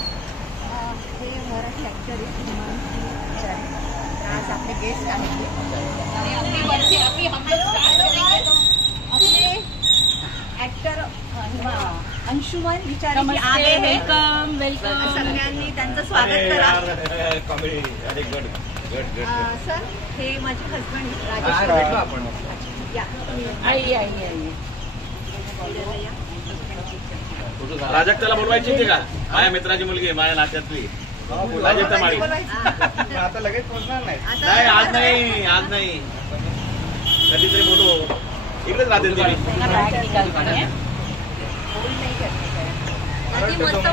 हे मराठी ॲक्टर आज आपले गेस्ट आहेत अपने एक्टर अंशुमन बिचारी आले हैं। वेलकम वेलकम सगळ्यांनी त्यांचं स्वागत करा। कॉमेडी अरे गुड गुड गुड सर हे माझे हसबंड राजेश आपण या आई आई आई प्राजक्ताला बोलवायची होती का? माझ्या मित्राची मुलगी, माझ्या नात्यातली प्राजक्ता माळी। आता लगेच पोहोचणार नाही। नाही आज नाही, आज नाही, कधीतरी बोलू। इकडेच राहते तुम्ही। मस्त